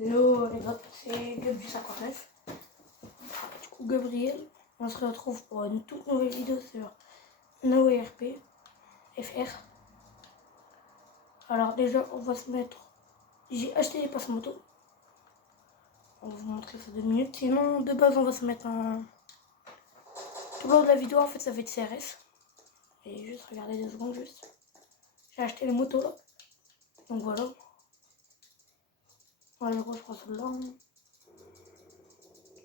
Hello les gars, c'est Gab du 59. Du coup Gabriel, on se retrouve pour une toute nouvelle vidéo sur NoERP FR. Alors déjà on va se mettre, j'ai acheté les passes moto. On va vous montrer ça 2 minutes. Sinon de base on va se mettre en... Tout le long de la vidéo en fait ça va être CRS. Et juste regardez 2 secondes juste. J'ai acheté les motos là. Donc voilà. Voilà je crois celle-là.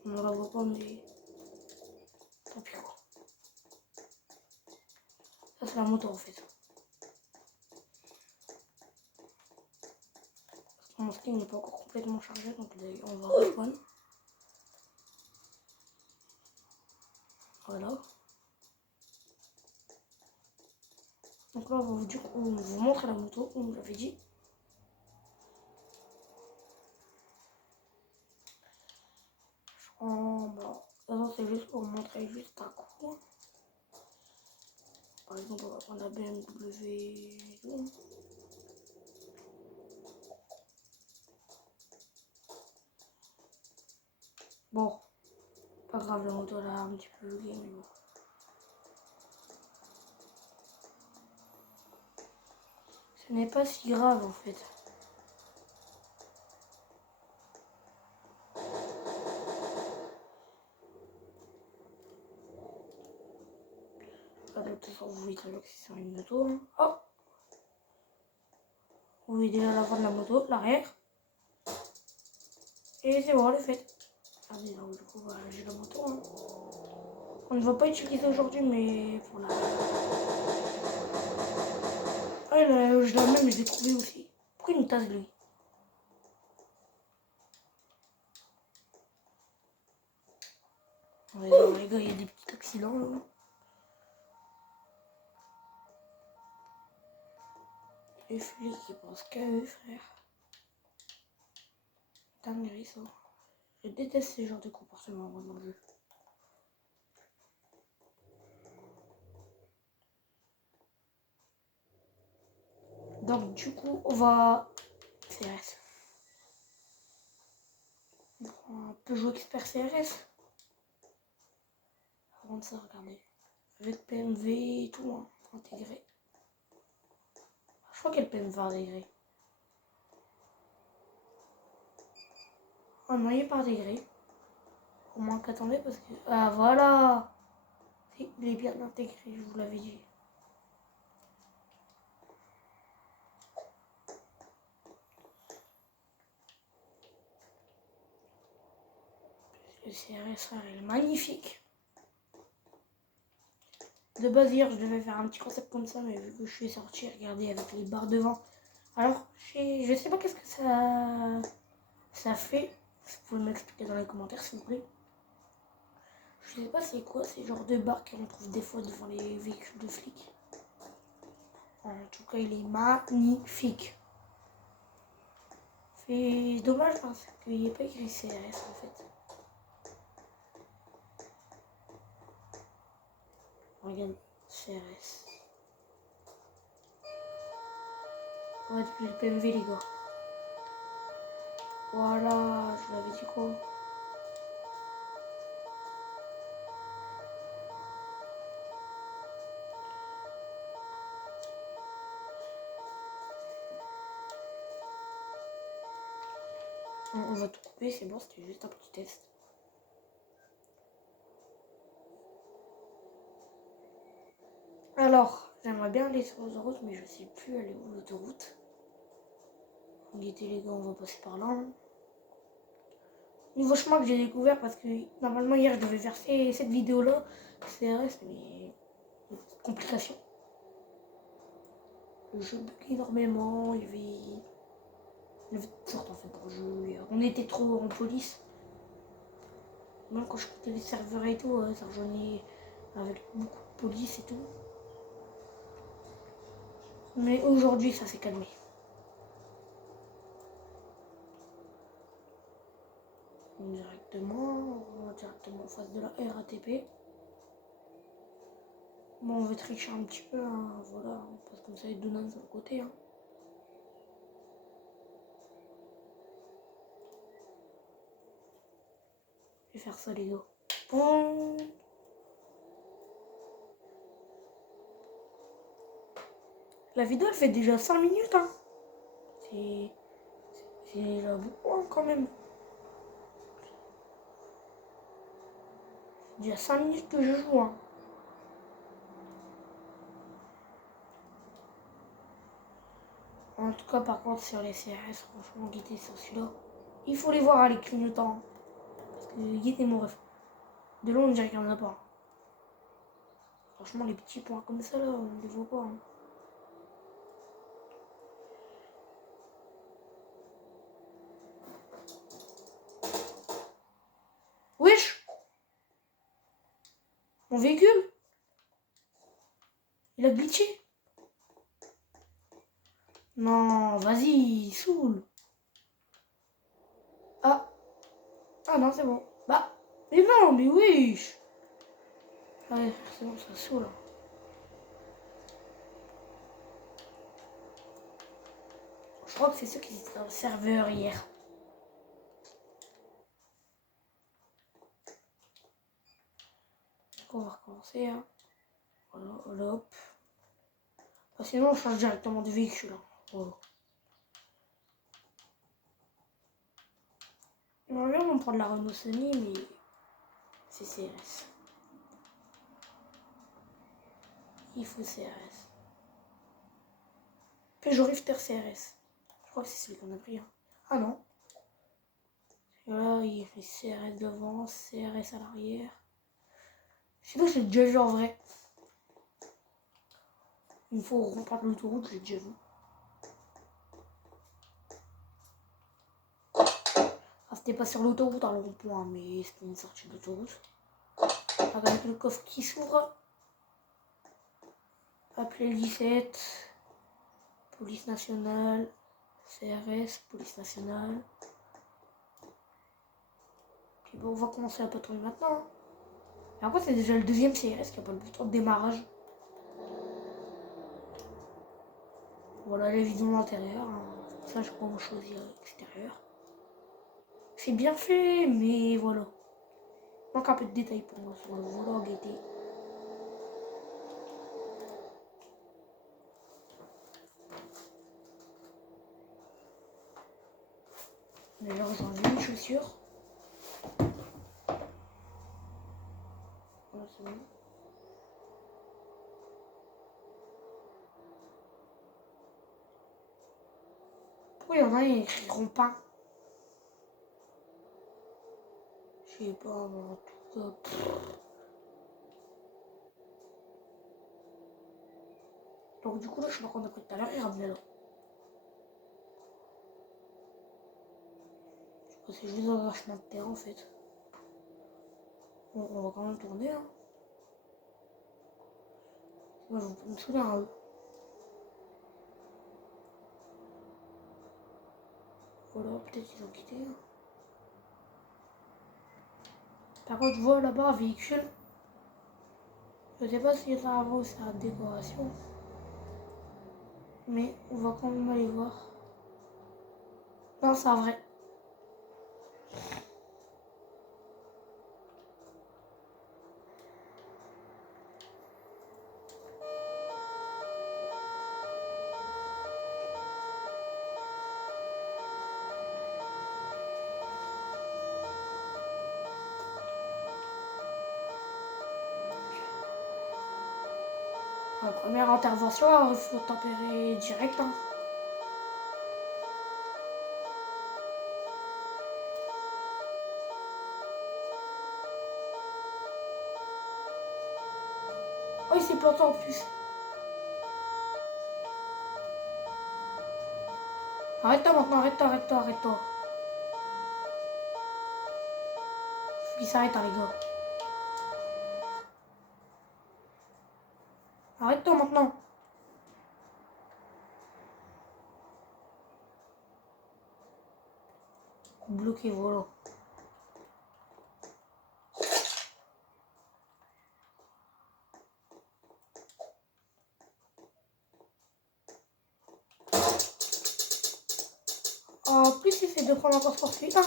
On la voit pas mais... Tant pis quoi. Ça c'est la moto en fait. Mon skin n'est pas encore complètement chargé donc on va respawn. Voilà. Donc là on va vous montrer la moto comme je l'avais dit. Bon, c'est juste pour vous montrer juste un coup. Par exemple on va prendre la BMW et tout. Bon, pas grave, la moto là un petit peu buguée mais bon. Ce n'est pas si grave en fait. De toute façon, vous voyez très bien que c'est une moto. Hein. Oh, vous voyez déjà l'avant de la moto, l'arrière. Et c'est bon, elle est faite. Regardez, donc du coup, voilà, j'ai la moto. Hein. On ne va pas utiliser aujourd'hui, mais pour la... Ah, je la même, je l'ai trouvé aussi. Pourquoi une tasse lui? Ouais, non, les gars, il y a des petits accidents là. Les flics, ils pensent qu'à eux, frère. Dinguerie, ça. Je déteste ce genre de comportement, moi, dans le jeu. Donc, du coup, on va... CRS. On prend un Peugeot Expert CRS. Avant de ça, regardez. Avec PMV et tout, hein, intégré. Je crois qu'elle PMV intégré. Oh non, il n'est pas intégré. Au moins qu'attendez parce que... Ah, voilà. Il est bien intégré, je vous l'avais dit. Le CRS est magnifique. De base, hier, je devais faire un petit concept comme ça, mais vu que je suis sorti, regardez, avec les barres devant. Alors, je sais pas qu'est-ce que ça fait. Vous pouvez m'expliquer dans les commentaires, s'il vous plaît. Je sais pas c'est quoi ces genres de barres qu'on trouve des fois devant les véhicules de flics. En tout cas, il est magnifique. C'est dommage parce qu'il n'y a pas écrit CRS en fait. Regarde, CRS. On va depuis le PMV les gars. Voilà, je l'avais dit quoi. On va tout couper, c'est bon, c'était juste un petit test. Alors, j'aimerais bien aller sur l'autoroute, mais je sais plus aller où l'autoroute. Guettez les gars, on va passer par là. Hein. Nouveau chemin que j'ai découvert parce que normalement hier je devais faire cette vidéo là, CRS, mais complication. Le jeu bug énormément, il y avait toutes sortes en fait pour jouer. On était trop en police. Même quand je quittais les serveurs et tout, ça rejoignait avec beaucoup de police et tout. Mais aujourd'hui ça s'est calmé. Directement en face de la RATP. Bon, on va tricher un petit peu, hein, voilà, parce que comme ça il donne sur le côté. Hein. Je vais faire ça, les gars. Bon. La vidéo, elle fait déjà 5 minutes, hein. C'est déjà beaucoup, hein, quand même. C'est déjà 5 minutes que je joue, hein. En tout cas, par contre, sur les CRS, franchement, guettez sur celui-là. Il faut les voir à les clignotants. Parce que guettez mon ref. De loin, on dirait qu'il n'y en a pas. Franchement, les petits points comme ça, là, on ne les voit pas. Hein. Wesh! Mon véhicule? Il a glitché? Non, vas-y, saoule. Ah. Ah non, c'est bon. Bah. Mais non, mais wesh! Ouais, c'est bon, ça saoule. Je crois que c'est ceux qui étaient dans le serveur hier. On va recommencer. Hein. Voilà, hop. Ah, sinon, on change directement de véhicule. Hein. Voilà. On va bien prendre la Renault Sony, mais c'est CRS. Il faut CRS. Peugeot Rifter CRS. Je crois que c'est celui qu'on a pris. Hein. Ah non. Et là, il fait CRS devant, CRS à l'arrière. Sinon, j'ai déjà vu en vrai. Une fois au rond-point de l'autoroute, j'ai déjà vu. Ah, c'était pas sur l'autoroute, à le rond-point, mais c'était une sortie d'autoroute. Avec le coffre qui s'ouvre. Appelez le 17. Police nationale. CRS, police nationale. Puis bon, on va commencer la patrouille maintenant. Hein. Et après, c'est déjà le deuxième CRS qui n'a pas le bouton de démarrage. Voilà les visions intérieures. Hein. Ça, je peux choisir l'extérieur. C'est bien fait, mais voilà. Il manque un peu de détails pour moi sur le volant gaieté. D'ailleurs, j'ai enlevé une chaussure. Voilà, c'est bon. Pourquoi il y en a qui écriront pas? Je sais pas, mais en tout cas. Donc du coup là je sais pas qu'on a pris tout à l'heure, il ramenait là. C'est juste un chemin de terre en fait. Bon, on va quand même tourner hein. Moi je vais me saouler un peu. Voilà, peut-être qu'ils ont quitté. Hein. Par contre je vois là-bas un véhicule. Je sais pas si ça va ou c'est la décoration. Mais on va quand même aller voir. Non, c'est un vrai. La première intervention, il faut tempérer direct. Hein. Oh, il s'est planté en plus. Arrête-toi maintenant, arrête-toi. Faut qu'il s'arrête, hein, les gars. Arrête-toi maintenant. Bloqué, voilà. En plus, il fait de prendre un passeport suite. Hein.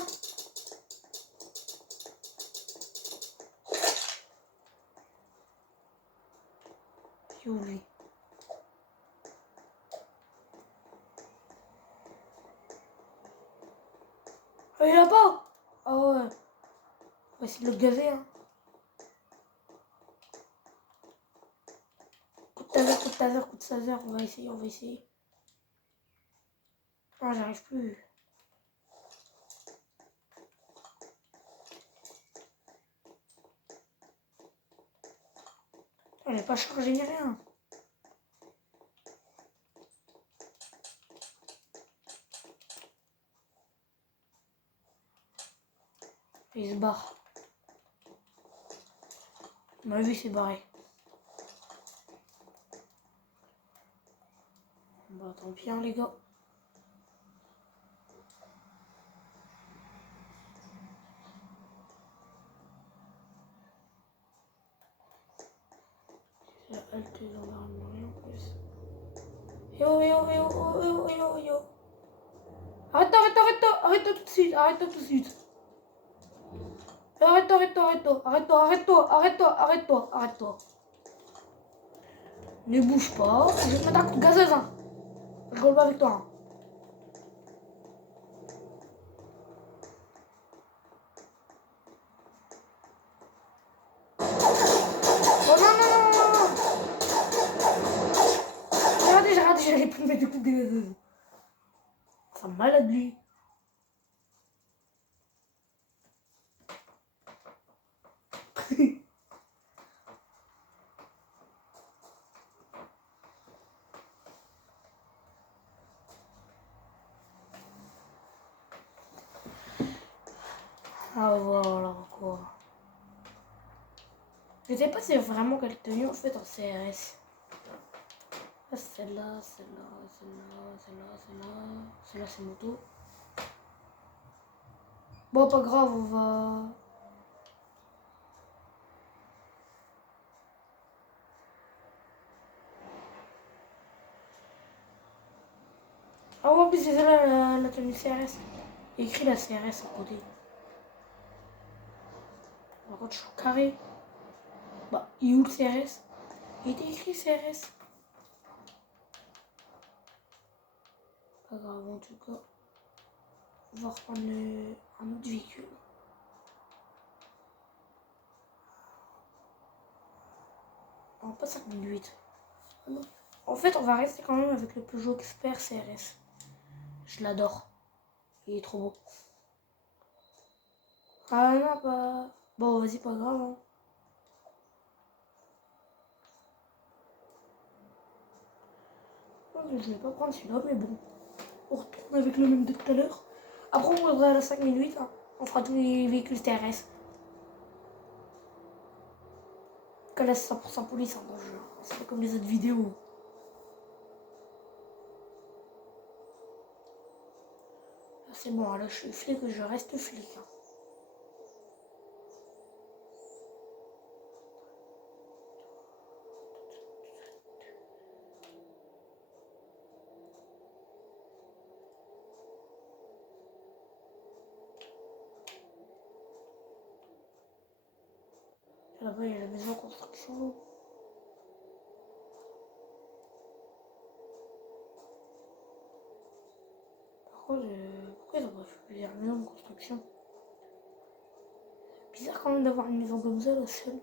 C'est où lui? Ah, il est là-bas! Ah ouais. On va essayer de le gazer, hein. Coup de taser, coup de taser, coup de taser. On va essayer, on va essayer. Non, j'arrive plus. Elle n'est pas chargée ni rien. Il se barre. On m'a vu, il s'est barré. Bah tant pis hein, les gars. C'est la halte des gendarmeries en plus. Yo yo yo yo yo yo yo. Arrête-toi, arrête-toi, arrête-toi, arrête-toi tout de suite, arrête-toi tout de suite. Arrête-toi, arrête-toi, arrête-toi, arrête-toi, arrête-toi, arrête-toi, arrête-toi, arrête-toi. Ne bouge pas, je vais te mettre un coup de gazeuse, hein. Je rigole pas avec toi, hein. Oh non, non, non, non, non. J'ai raté, j'allais plus mettre des coups de gazeuse. Ça me malade lui. Ah voilà quoi. Je sais pas si c'est vraiment quelle tenue en fait en CRS. Ah, celle-là, celle-là, celle-là, celle-là, celle-là. Celle-là c'est moto. Bon pas grave, on va. Ah ouais, en plus c'est celle-là la tenue CRS. Il y a écrit la CRS à côté. Par contre je suis carré. Bah, il est où le CRS? Il était écrit CRS. Pas grave en tout cas. On va reprendre un autre véhicule. Non, pas 5008. Ah non. En fait, on va rester quand même avec le Peugeot Expert CRS. Je l'adore. Il est trop beau. Ah non, pas... Bon, vas-y, pas grave. Hein. Je vais pas prendre celui-là, mais bon. On retourne avec le même de tout à l'heure. Après, on reviendra à la 5008. Hein. On fera tous les véhicules TRS. Que là, c'est 100% police hein, dans le jeu. C'est pas comme les autres vidéos. C'est bon, là, je suis flic, je reste flic. Hein. Là-bas, il y a la maison en construction. Pourquoi ils ont pas fait plusieurs maisons de construction? Bizarre quand même d'avoir une maison comme ça, la seule.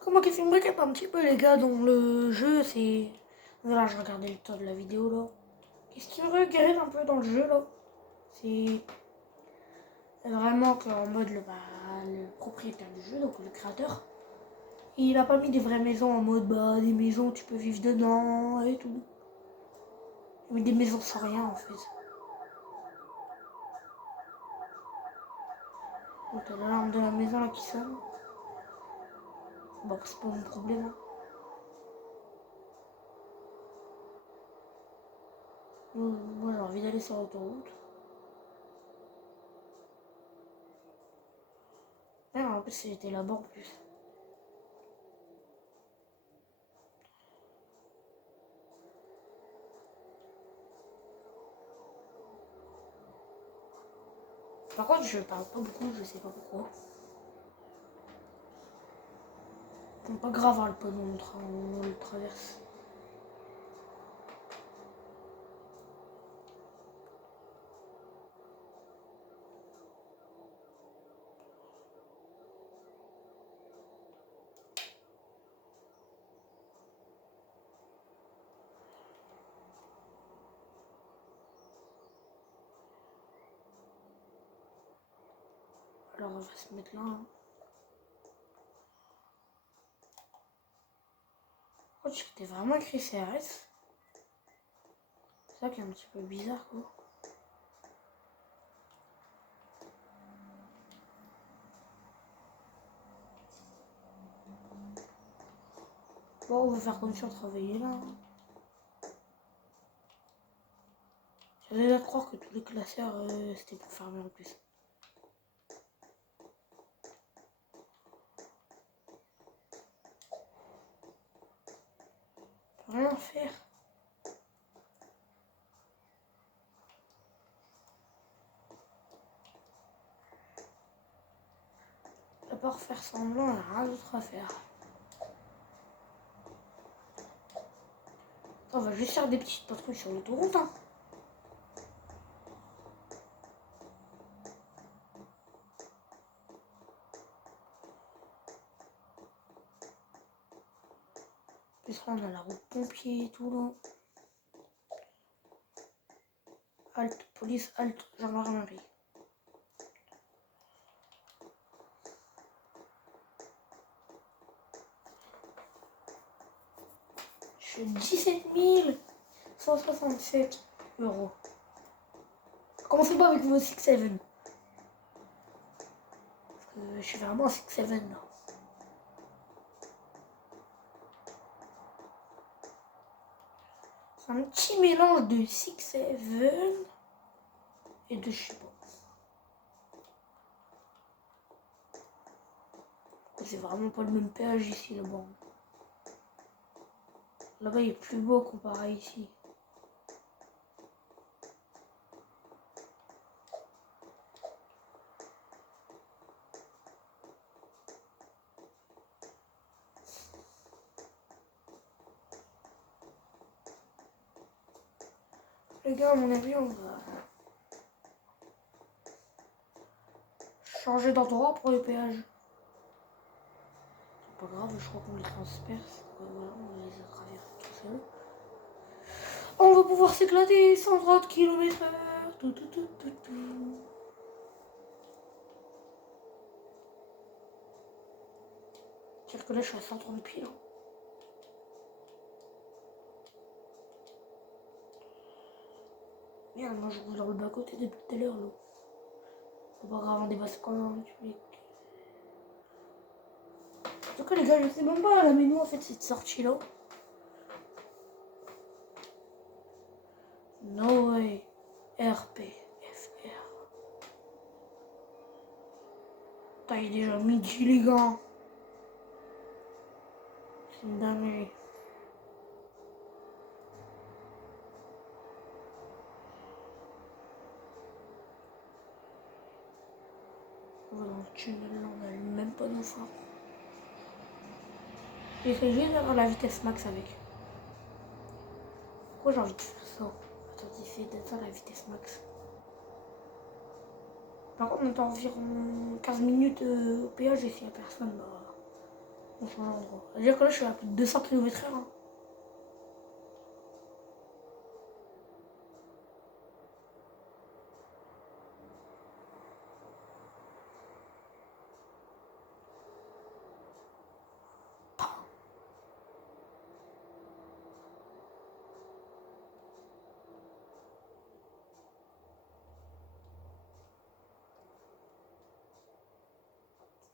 Comment qui fait une briquette un petit peu, les gars, dans le jeu, c'est... Voilà, je regardais le temps de la vidéo, là. Qu'est-ce qui me regrette un peu dans le jeu, là? C'est vraiment qu'en mode le propriétaire du jeu, donc le créateur, il a pas mis des vraies maisons en mode bah des maisons où tu peux vivre dedans et tout. Mais des maisons sans rien en fait. Donc t'as l'alarme de la maison là qui sonne. Bon c'est pas mon problème. Hein. Moi j'ai envie d'aller sur l'autoroute. En plus j'étais là-bas en plus. Par contre, je parle pas beaucoup, je sais pas pourquoi. C'est pas grave, hein, le pont, on le traverse. Alors on va se mettre là. Hein. Oh, j'étais vraiment écrit CRS. C'est ça qui est un petit peu bizarre quoi. Bon, on va faire comme si on travaillait là. Hein. J'avais à croire que tous les classeurs c'était pour fermer en plus. Rien faire. À part faire semblant, on n'a rien d'autre à faire. On va juste faire des petites patrouilles sur l'autoroute. Hein. Puis là, on a la route pompier et tout là. Halte, police, halte, gendarmerie. Je suis 17 167 €. Commencez pas avec vos 6-7. Parce que je suis vraiment 6-7 là. C'est un petit mélange de 6-7 et de je sais pas. C'est vraiment pas le même péage ici là-bas. Là-bas il est plus beau comparé à ici. Les gars, à mon avis, on va changer d'endroit pour les péages. C'est pas grave, je crois qu'on les transperce. Voilà, on va les traverser tout seul. On va pouvoir s'éclater 130 km/h. Tout. C'est-à-dire que là, je suis à 130 pieds. Là. Merde, moi je roule dans le bas-côté depuis tout à l'heure. Là. C'est pas grave, on dépasse quand même. En tout cas, les gars, je sais même pas la menu en fait, cette sortie-là. No way. RPFR. Putain, il est déjà midi, les gars. C'est une dinguerie. On va dans le tunnel, là, on n'allume même pas nos phares. J'essaie juste d'avoir la vitesse max avec. Pourquoi j'ai envie de faire ça? Attends, j'essaie d'être à la vitesse max. Par contre, on est environ 15 minutes au péage et s'il n'y a personne, bah, on change d'endroit. C'est-à-dire que là, je suis à plus de 200 km/h. Hein.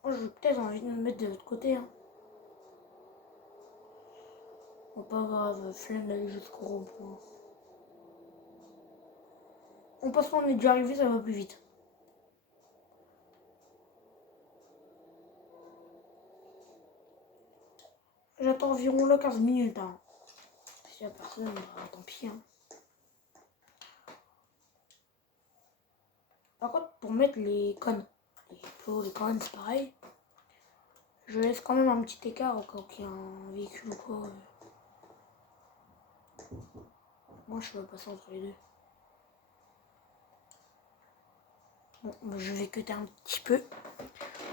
Moi, j'ai peut-être envie de me mettre de l'autre côté. Hein. Bon, pas grave, flemme d'aller jusqu'au rond-point. En passant, on est déjà arrivé, ça va plus vite. J'attends environ là 15 minutes. Hein. S'il n'y a personne, bah, tant pis. Hein. Par contre, pour mettre les cônes, les plots, les cônes, c'est pareil. Je laisse quand même un petit écart au cas où il y a un véhicule ou quoi. Moi, je peux passer entre les deux. Bon, je vais cutter un petit peu.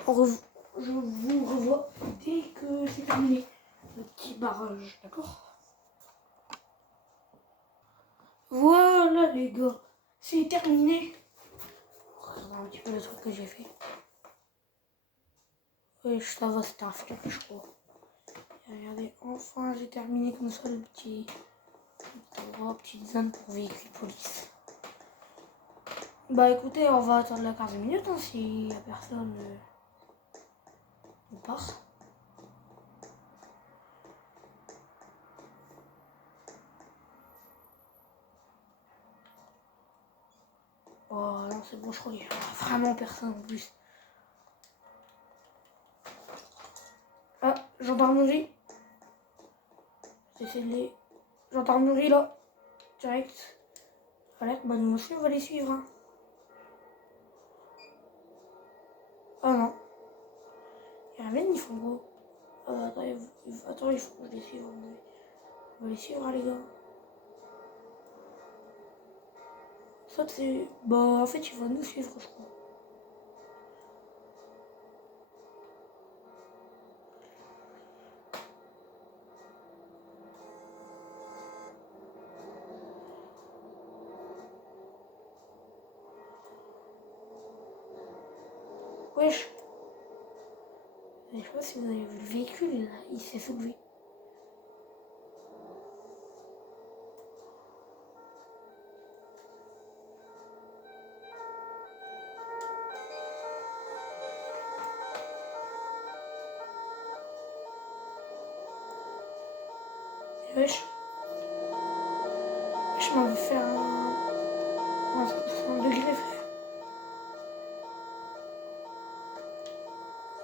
Je vous revois dès que c'est terminé. Le petit barrage, d'accord? Voilà les gars, c'est terminé. Regardez un petit peu le truc que j'ai fait. Oui, ça va, c'était un flop, je crois. Et regardez, enfin j'ai terminé comme ça le petit endroit, petite zone pour véhicule police. Bah écoutez, on va attendre la 15 minutes hein, si la personne part. Oh non, c'est bon, je crois qu'il y a vraiment personne en plus. Ah, gendarmerie. J'essaie de les... Gendarmerie là. Direct. Alerte, bah nous aussi on va les suivre. Hein. Ah non. Il y a rien, ils font gros. Attends, il faut que je les suive. On va les suivre hein, les gars. Ça c'est... Bah en fait il va nous suivre je crois. Wesh. Je sais pas si vous avez vu le véhicule là, il s'est soulevé. Wesh. Je m'en vais faire un 160 degrés frère.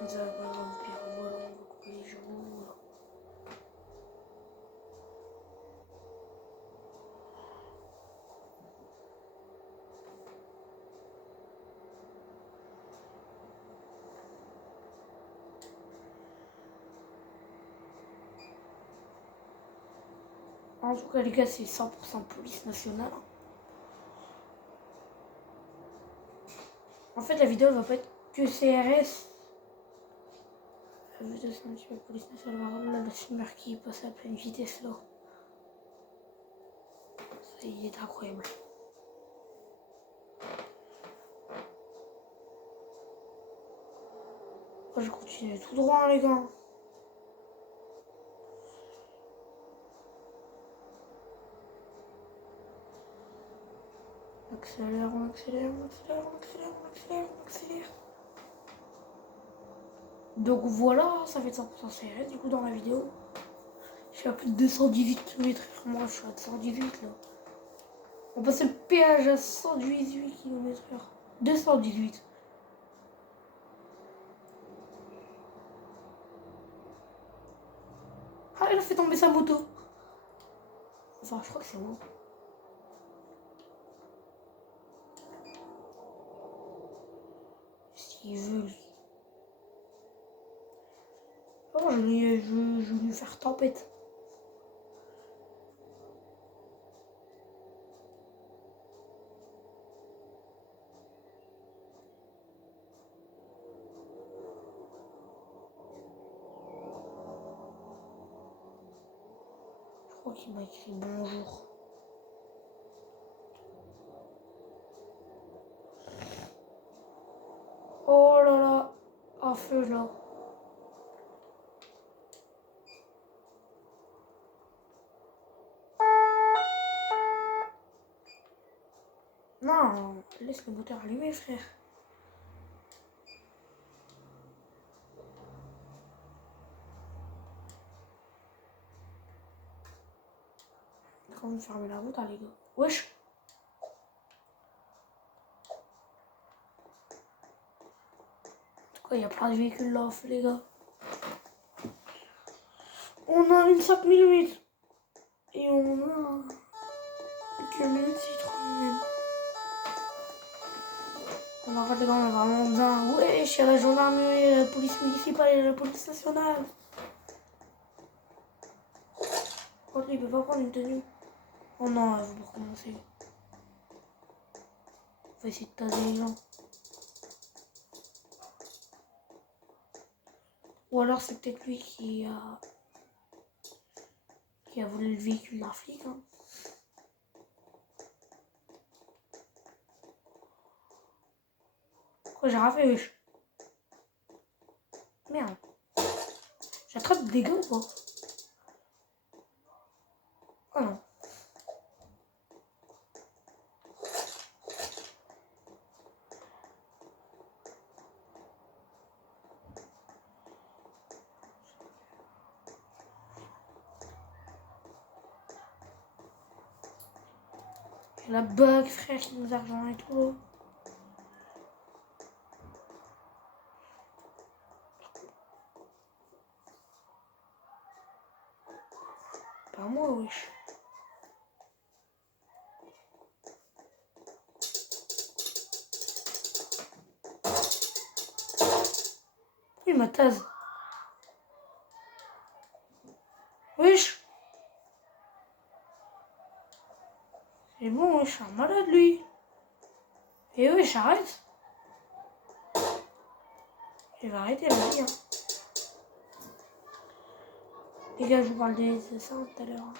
Ça va pas grave, au pire, voilà, on va couper les jours. En tout cas les gars c'est 100% police nationale. En fait la vidéo elle va pas être que CRS. La vidéo c'est un petit peu police nationale. Là le steamer qui passe à pleine vitesse là. Ça il est incroyable. Moi je continue tout droit hein, les gars. On accélère, on accélère, on accélère, on accélère, on accélère, on accélère. Donc voilà, ça fait 100% CRS du coup dans la vidéo. Je suis à plus de 218 km/h. Moi je suis à 218 là. On passe le péage à 118 km/h. 218. Ah, il a fait tomber sa moto. Enfin, je crois que c'est bon. S'il veut, lui. Oh, je vais lui faire tempête. Je crois qu'il m'a écrit bonjour. Oh là là, un feu là. Non, laisse le moteur allumé, frère. Quand vous fermez la route, hein, les gars. Wesh. En tout cas, il y a plein de véhicules là, les gars. On a une 5 mm. Et on a une camionnette Citroën. En fait, les gars, on a vraiment besoin. Wesh, il y a la gendarmerie, la police municipale et la police nationale. Oh, il peut pas prendre une tenue. Oh non, il faut pas recommencer. On va essayer de taser les gens. Ou alors c'est peut-être lui qui a volé le véhicule d'un flic. Hein. Quoi, j'ai rafé, wesh. Merde. J'attrape des dégâts ou pas? Oh non. Il y a la bug, frère, qui nous a rejoint et tout. Pas moi, wesh. Il m'a tase. Wesh. C'est bon, wesh, je suis un malade, lui. Et wesh, arrête. Il va arrêter la vie, hein. Les gars, je vous parle des ça tout à l'heure. Hein.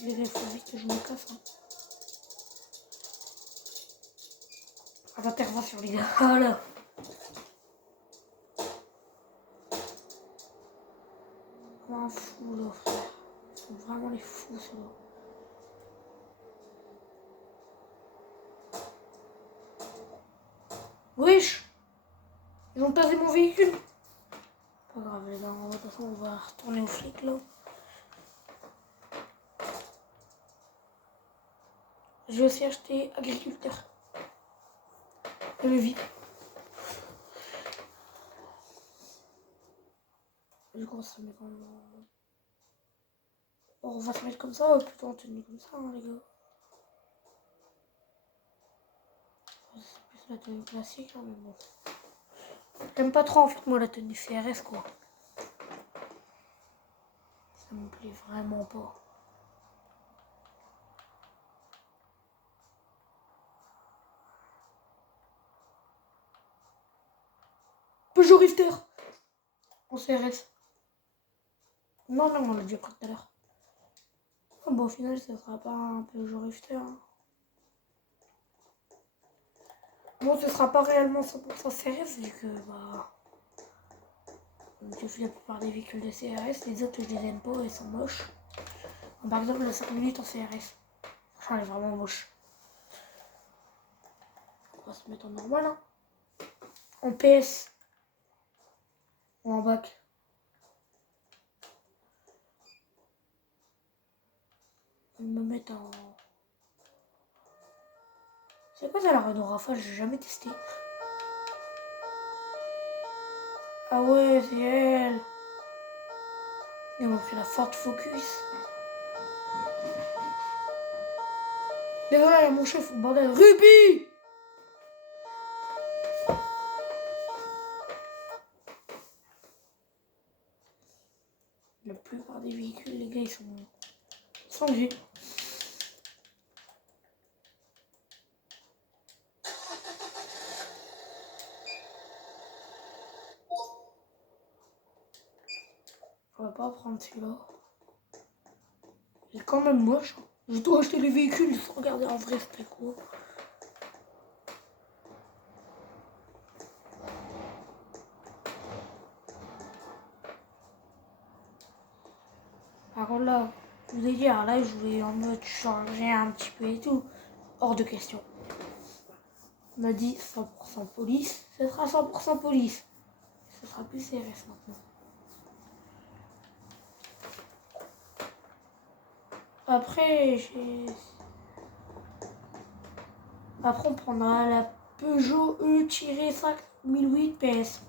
Les gars, il faut vite que je me casse. Hein. Intervention, les gars. Voilà. Comme un fou, là, frère. Ils sont vraiment les fous, ceux-là. Wesh. Ils ont tasé mon véhicule. Pas grave, les gars. De toute façon, on va retourner au flic, là. J'ai aussi acheté agriculteur. Et le vide. Du coup, on se met on va se mettre comme ça, plutôt en tenue comme ça, hein, les gars. C'est plus la tenue classique, hein, mais bon. J'aime pas trop, en fait, moi, la tenue CRS, quoi. Ça me plaît vraiment pas. Peugeot Rifter en CRS. Non, on l'a déjà pris tout à l'heure. Oh, bon, au final, ça sera pas un Peugeot Rifter. Hein. Bon, ce sera pas réellement 100% CRS, vu que, bah... Je fais la plupart des véhicules de CRS, les autres, je les aime pas, ils sont moches. Par exemple, le 5 minutes en CRS. Franchement, elle est vraiment moche. On va se mettre en normal, hein. En PS. Ou en bac. On va me mettre en... C'est quoi ça la Renault Rafale? J'ai jamais testé. Ah ouais, c'est elle. Ils m'ont pris la Ford Focus. Désolé, il y a mon chef, bordel. Ruby! La plupart des véhicules, les gars, ils sont sans vue. On va pas prendre celui-là. Il est quand même moche. Je dois acheter les véhicules sans regarder en vrai c'était quoi. Par contre là, je vous ai dit, là je voulais en mode changer un petit peu et tout. Hors de question. On m'a dit 100% police, ce sera 100% police. Ce sera plus CRS maintenant. Après, on prendra la Peugeot E-5 1008 PS.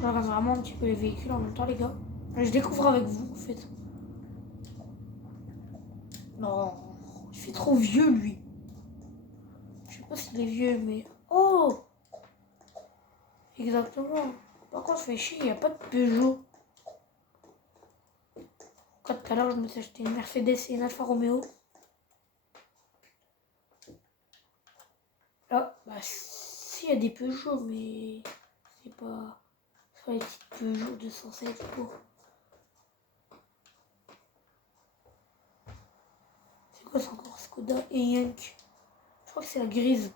Je regarde vraiment un petit peu les véhicules en même temps, les gars. Je découvre avec vous, en fait. Non, il fait trop vieux, lui. Je sais pas s'il est vieux, mais... Oh! Exactement. Par contre, ça fait chier, il n'y a pas de Peugeot. Quand tout à l'heure, je me suis acheté une Mercedes et une Alfa Romeo. Là, bah, si, il y a des Peugeot, mais c'est pas les petites Peugeot 207 quoi. C'est quoi, c'est encore Skoda et Yank? Je crois que c'est la grise.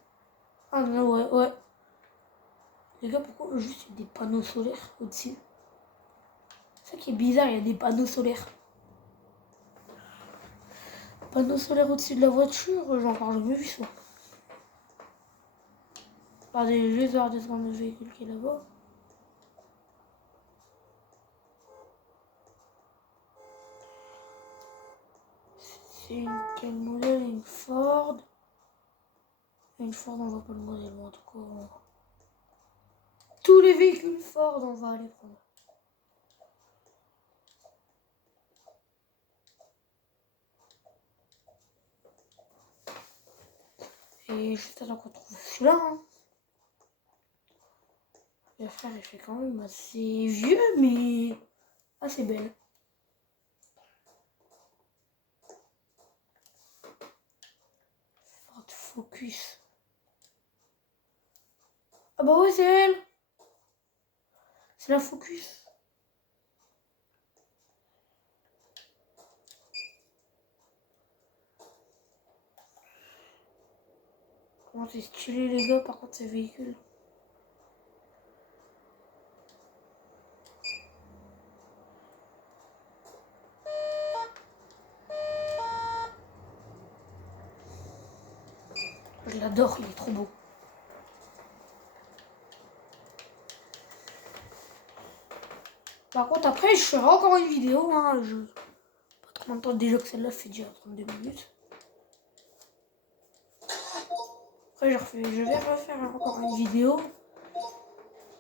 Ah non, ouais, ouais. Les gars, pourquoi juste il y a des panneaux solaires au-dessus? C'est ça qui est bizarre, il y a des panneaux solaires. Panneaux solaires au-dessus de la voiture, j'en ai jamais vu ça. Regardez, je vais voir des secondes de véhicule qui est là-bas. C'est une quel modèle? Une Ford. Une Ford, on voit pas le modèle, en tout cas. Tous les véhicules Ford, on va aller prendre. Et juste attends qu'on trouve celui-là. Hein. Le frère, il fait quand même assez vieux, mais assez belle. Ford Focus. Ah bah ouais, c'est elle. C'est la Focus. Comment c'est stylé, les gars, par contre, ces véhicules. Je l'adore, il est trop beau. Par contre, après, je ferai encore une vidéo. Hein, pas trop longtemps déjà que celle-là fait déjà 32 minutes. Après, je vais refaire encore une vidéo.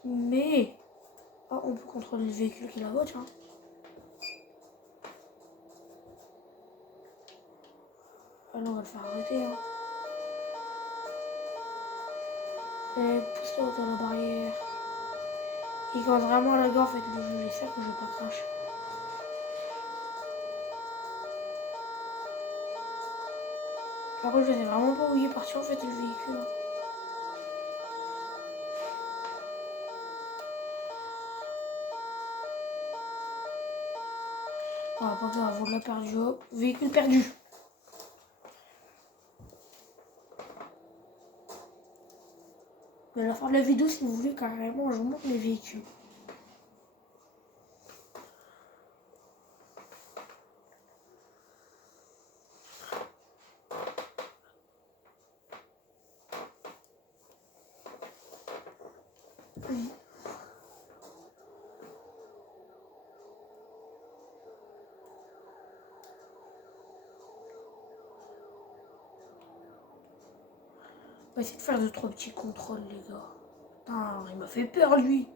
Mais... Ah, on peut contrôler le véhicule qui est là-bas, tiens. Ah non, on va le faire arrêter. Hein. Et pousse-le dans la barrière. Il commence vraiment à la gare en fait, le jeu. J'espère que je vais pas crash. Par contre, je sais vraiment pas où il est parti en fait le véhicule. Hein. Ouais, pas grave, on l'a perdu. Hop. Véhicule perdu. Mais à la fin de la vidéo, si vous voulez, carrément, je vous montre les véhicules. Oui. On va essayer de faire 2-3 petits contrôles, les gars. Putain, il m'a fait peur, lui.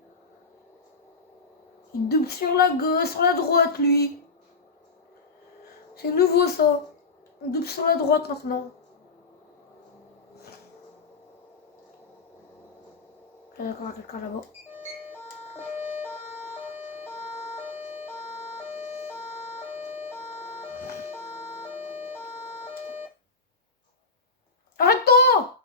Il double sur la gauche, sur la droite, lui. C'est nouveau, ça. On double sur la droite, maintenant. Là, d'accord, quelqu'un là-bas. Arrête-toi!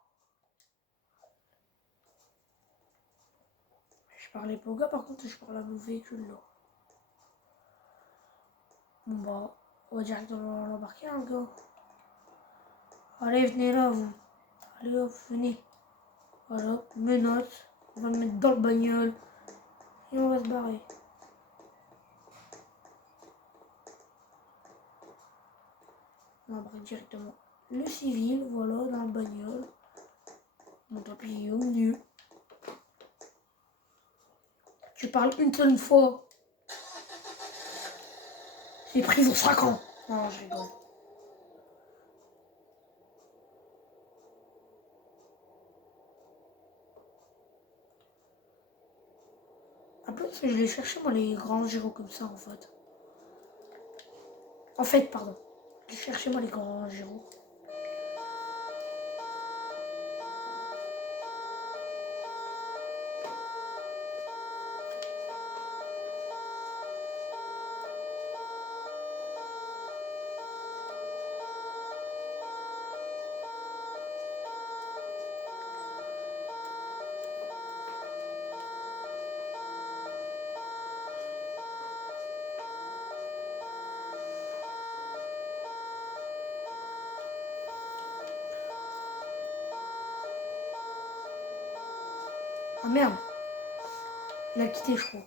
Je parlais pas au gars, par contre, je parle à mon véhicule, là. Bon, bah, on va directement l'embarquer, hein, gars. Allez, venez là, vous. Allez, hop, venez. Voilà, menottes. On va le mettre dans le bagnole. Et on va se barrer. On embarque directement le civil, voilà, dans le bagnole. Mon tapis est au milieu. parle une seule fois. J'ai pris vos 5 ans. Non, je rigole. En plus, je les cherchais moi les grands gyros comme ça en fait. Pardon. Je cherchais moi les grands gyros. Ah merde. Il a quitté, je crois.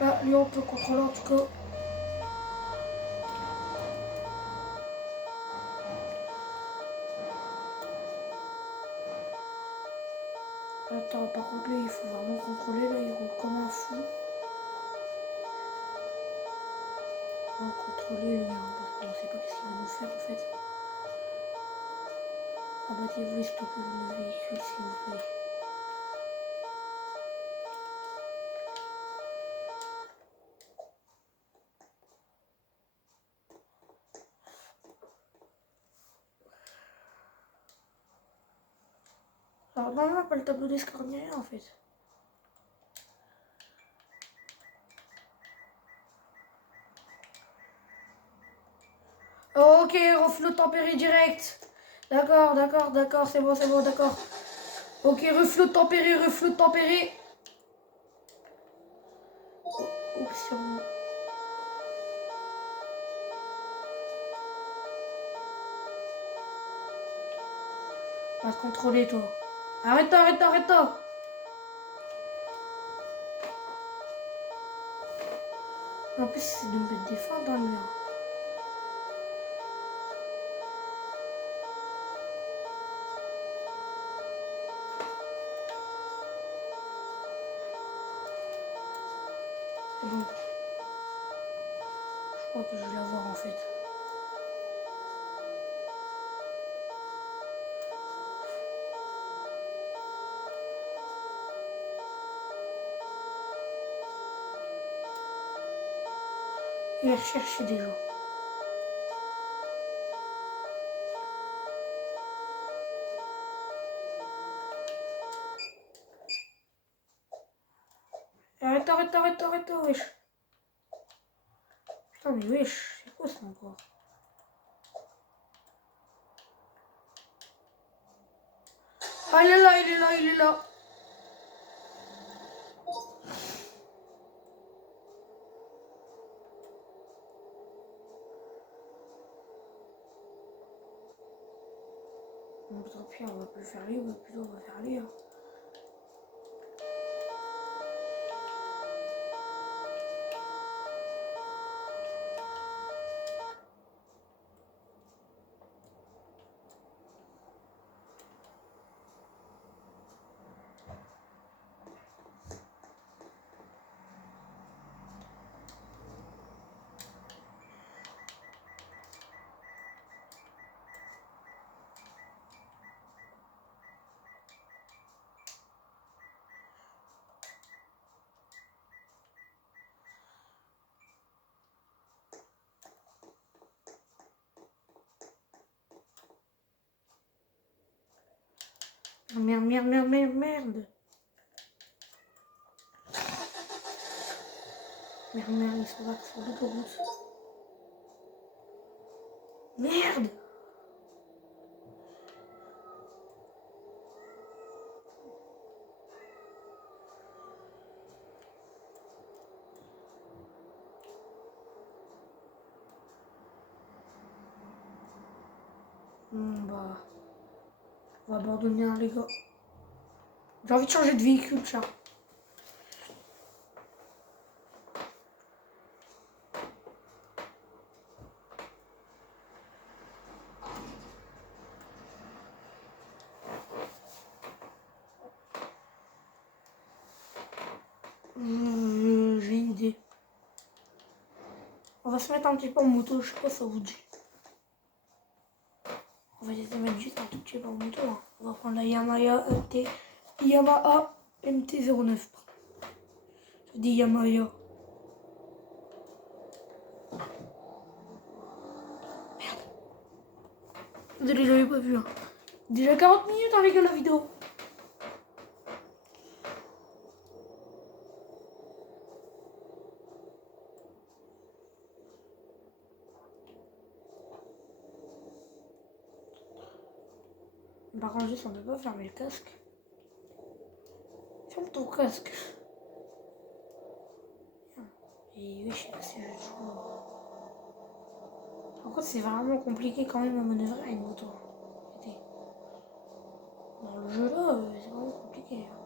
Ah, lui, on peut contrôler en tout cas. Attends, par contre, lui, il faut vraiment contrôler. Là, il roule comme un fou. On va contrôler lui, hein, parce qu'on ne sait pas ce qu'il va nous faire en fait. Abattez-vous et stoppez vos véhicules, s'il vous plaît. Alors, non, non, pas le tableau d'escorte ni rien en fait. Ok, reflot tempéré direct. D'accord, d'accord, d'accord, c'est bon, d'accord. Ok, reflot tempéré, reflot tempéré. Option. Va te contrôler, toi. Arrête-toi, arrête-toi, arrête-toi. En plus, c'est de me mettre des feintes dans le mur. C'est bon. Je crois que je vais l'avoir en fait. Il va rechercher des gens. Arrête-toi, arrête-toi, arrête-toi, arrête-toi, wesh. Putain, mais wesh, c'est quoi ça encore? Ah, il est là, il est là, il est là. Bon, tant pis, on va plus faire lui, ou plutôt on va faire lui. Hein. Ah, merde, merde, merde, merde, merde. Merde, merde, ils sont là sur l'autoroute. Merde! Bah, on va abandonner un les gars. J'ai envie de changer de véhicule, tiens. J'ai une idée. On va se mettre un petit peu en moto, je sais pas si ça vous dit. On va essayer de mettre juste un tout petit peu en moto. Hein. On va prendre la Yamaha MT-09. Je dis Yamaha. Désolé, j'avais pas vu. Hein. Déjà 40 minutes avec la vidéo. Par contre, juste, on ne peut pas fermer le casque. Ferme ton casque. Et oui, je sais pas si je joue. En fait, c'est vraiment compliqué quand même à manœuvrer avec une moto. Dans le jeu là, c'est vraiment compliqué. Hein.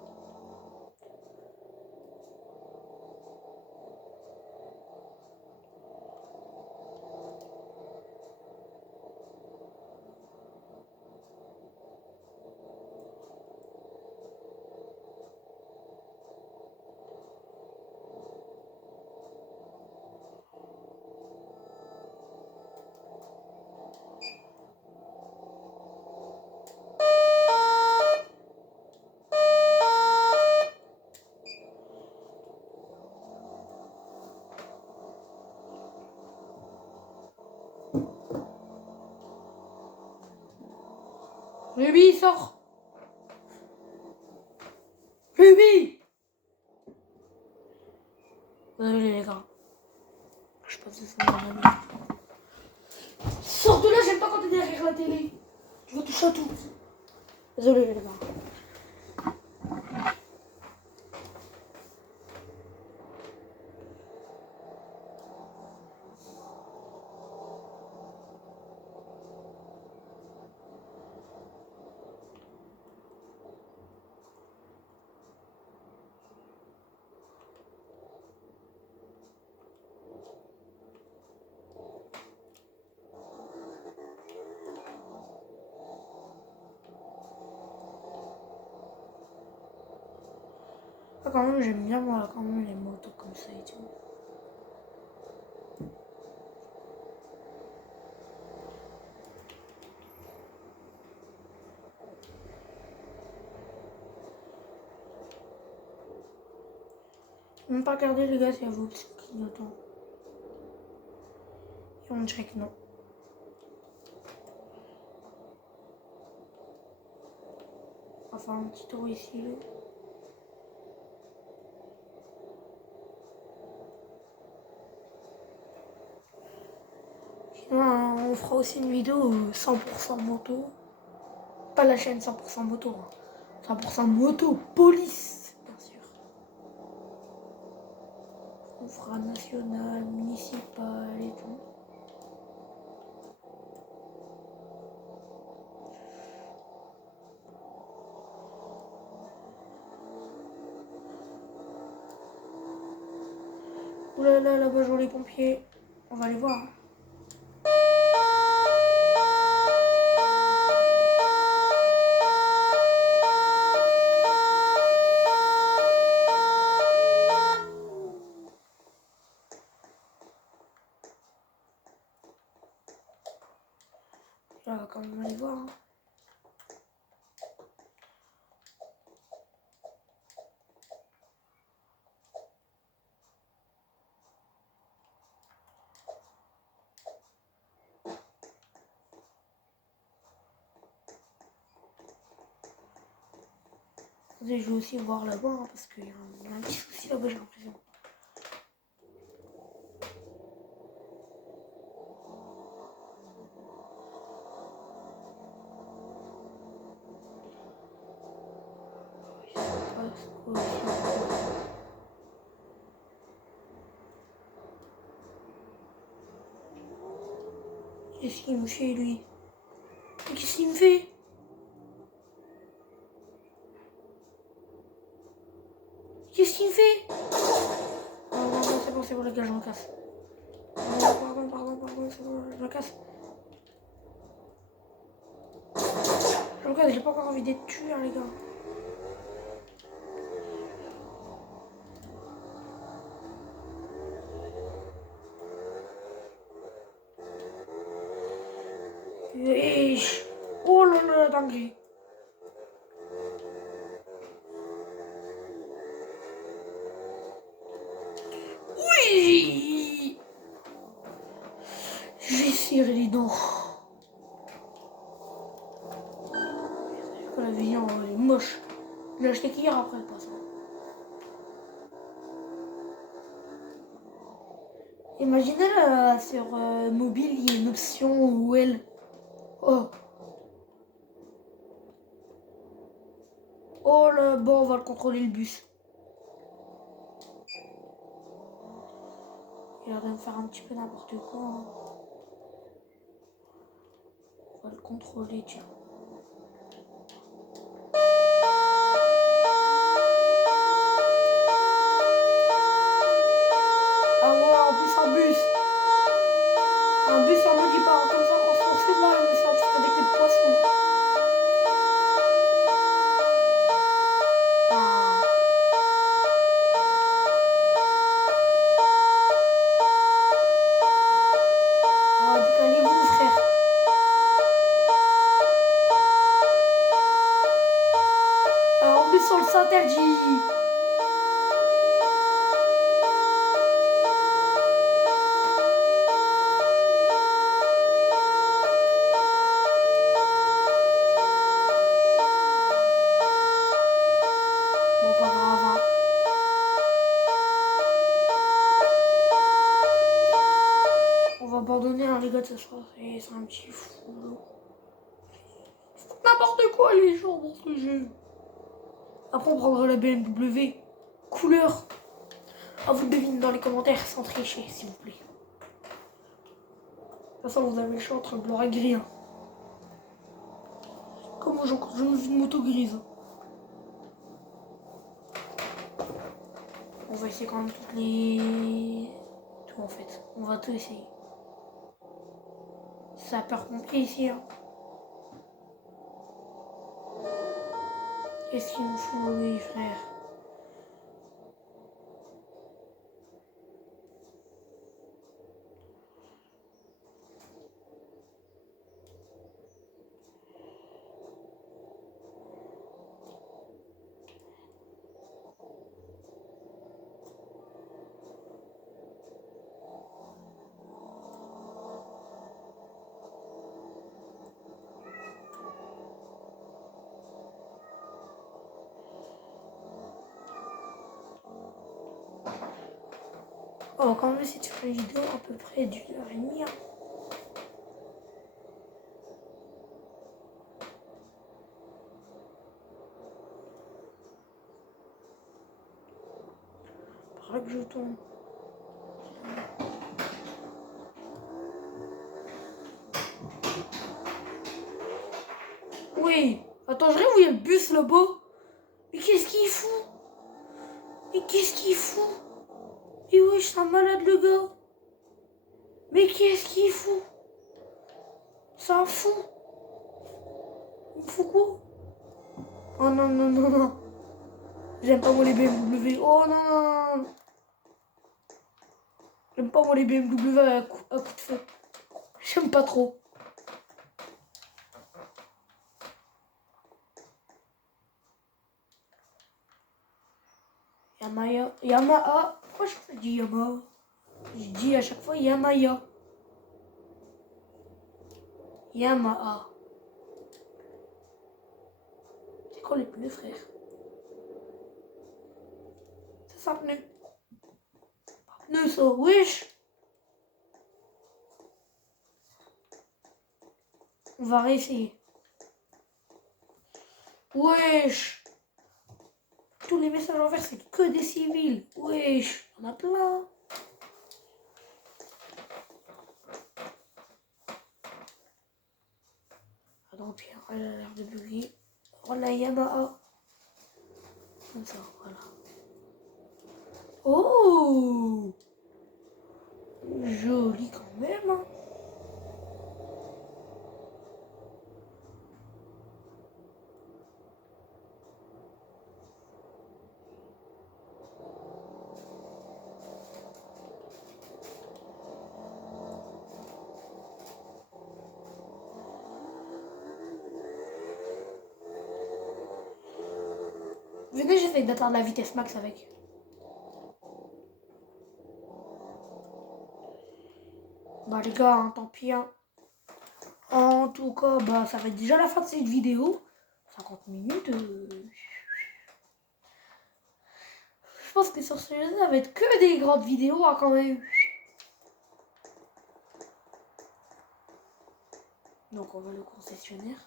Ruby, sors! Ruby! Désolé les gars. Je passe de ça dans la nuit. Sors de là, j'aime pas quand t'es derrière la télé. Tu vas toucher à tout. Désolé les gars. Ah, quand même, j'aime bien moi quand même les motos comme ça et tout. Même pas regarder les gars, c'est à vous petit clignotant. Et on dirait que non. On va faire un petit tour ici. Là. Sinon, on fera aussi une vidéo 100% moto. Pas la chaîne 100% moto. Hein. 100% moto, police, bien sûr. On fera national, municipal et tout. Oulala, là-bas, je vois les pompiers. On va les voir. Hein. Là, on va quand même aller voir. Hein. Attendez, je vais aussi voir là-bas hein, parce qu'il y a un petit souci là-bas, j'ai l'impression. Qu'est-ce qu'il me fait lui? Qu'est-ce qu'il me fait? Qu'est-ce qu'il me fait? Non, non, non, c'est bon les gars, je me casse. Pardon, c'est bon, je me casse. Je me casse, j'ai pas encore envie d'être tué, hein, les gars. Wesh. Oh là là, dinguerie. Oui. Je vais serrer les dents. La viande, elle est moche. Je l'ai acheté qu'hier après le passant. Imaginez là, sur mobile, il y a une option où elle. Oh. Oh là, bon, on va le contrôler le bus. Il a l'air de me faire un petit peu n'importe quoi. Hein. On va le contrôler, tiens. Ah ouais, en plus un bus. Un bus en mode il part comme ça quand on fait de là, il me sort des queues de poisson. Ah. Oh, décalez-vous, frère. En plus, on le s'interdit. Bon, pas grave, hein. On va abandonner, hein, les gars, de ce soir. C'est un petit fou. N'importe quoi, les gens, dans ce jeu. Après, on prendra la BMW. Couleur. À vous de deviner dans les commentaires sans tricher, s'il vous plaît. De toute façon, vous avez le choix entre blanc et gris. Hein. Comme moi, j'ai encore une moto grise. On va essayer quand même toutes les... Tout en fait. On va tout essayer. Ça a peur compliqué ici. Hein. Qu'est-ce qu'il nous faut, lui, frère? On va quand même essayer de faire une vidéo à peu près d'1h30. Hein. Par là que je tombe. Oui. Attends, je rêve où il y a le bus là-bas. Mais qu'est-ce qu'il fout? Mais qu'est-ce qu'il fout? Et wesh, c'est un malade le gars. Mais qu'est-ce qu'il fout? C'est un fou. Il me fout quoi? Oh non, non, non, non. J'aime pas moi les BMW. Oh non, non, non. J'aime pas moi les BMW à coup de feu. J'aime pas trop. Yamaha. Pourquoi je dis Yamaha? Je dis à chaque fois Yamaha. Yamaha. C'est quoi les pneus, frère? C'est un pneu. Pneu, ça, wesh. On va réessayer. Wesh. Tous les messages envers, c'est que des civils. Wesh. On a plein. Attends, Pierre, elle a l'air de bugger. On a Yamaha. Comme ça, voilà. Oh! Joli quand même. Hein. Venez, j'essaie d'atteindre la vitesse max avec. Bah les gars, hein, tant pis. Hein. En tout cas, bah ça va être déjà la fin de cette vidéo. 50 minutes. Je pense que sur ce jeu, ça va être que des grandes vidéos hein, quand même. Donc on va le concessionnaire.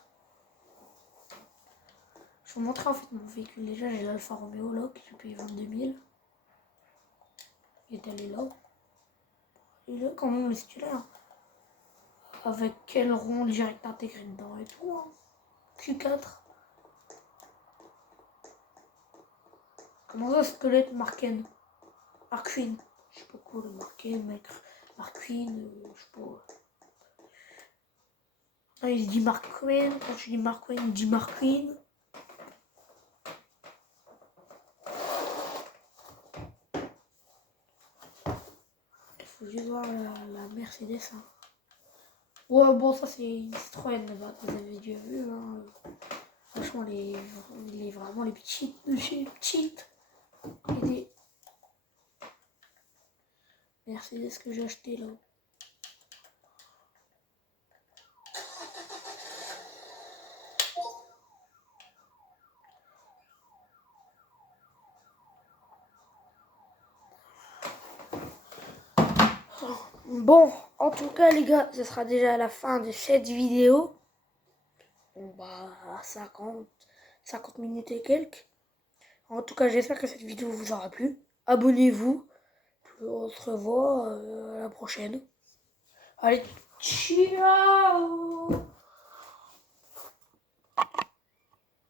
Je vais vous montrer en fait mon véhicule déjà. J'ai l'Alfa Romeo là que j'ai payé 22 000. Il est allé là. Il est quand même stylé. Hein. Avec quel rond direct intégré dedans et tout. Hein. Q4. Comment ça, squelette Marken? Marquine. Je sais pas quoi le Marken, Marquine, je sais pas. Ah, il se dit Marquine. Quand je dis Marquine, il dit Marquine. Il faut juste voir la Mercedes. Hein. Ouais, bon, ça c'est une Citroën, bah, vous avez déjà vu. Hein. Franchement, les vraiment les petites de chez petites. Et des Mercedes que j'ai acheté là. Bon, en tout cas les gars, ce sera déjà la fin de cette vidéo. Bon bah 50 minutes et quelques. En tout cas, j'espère que cette vidéo vous aura plu. Abonnez-vous. On se revoit à la prochaine. Allez, ciao!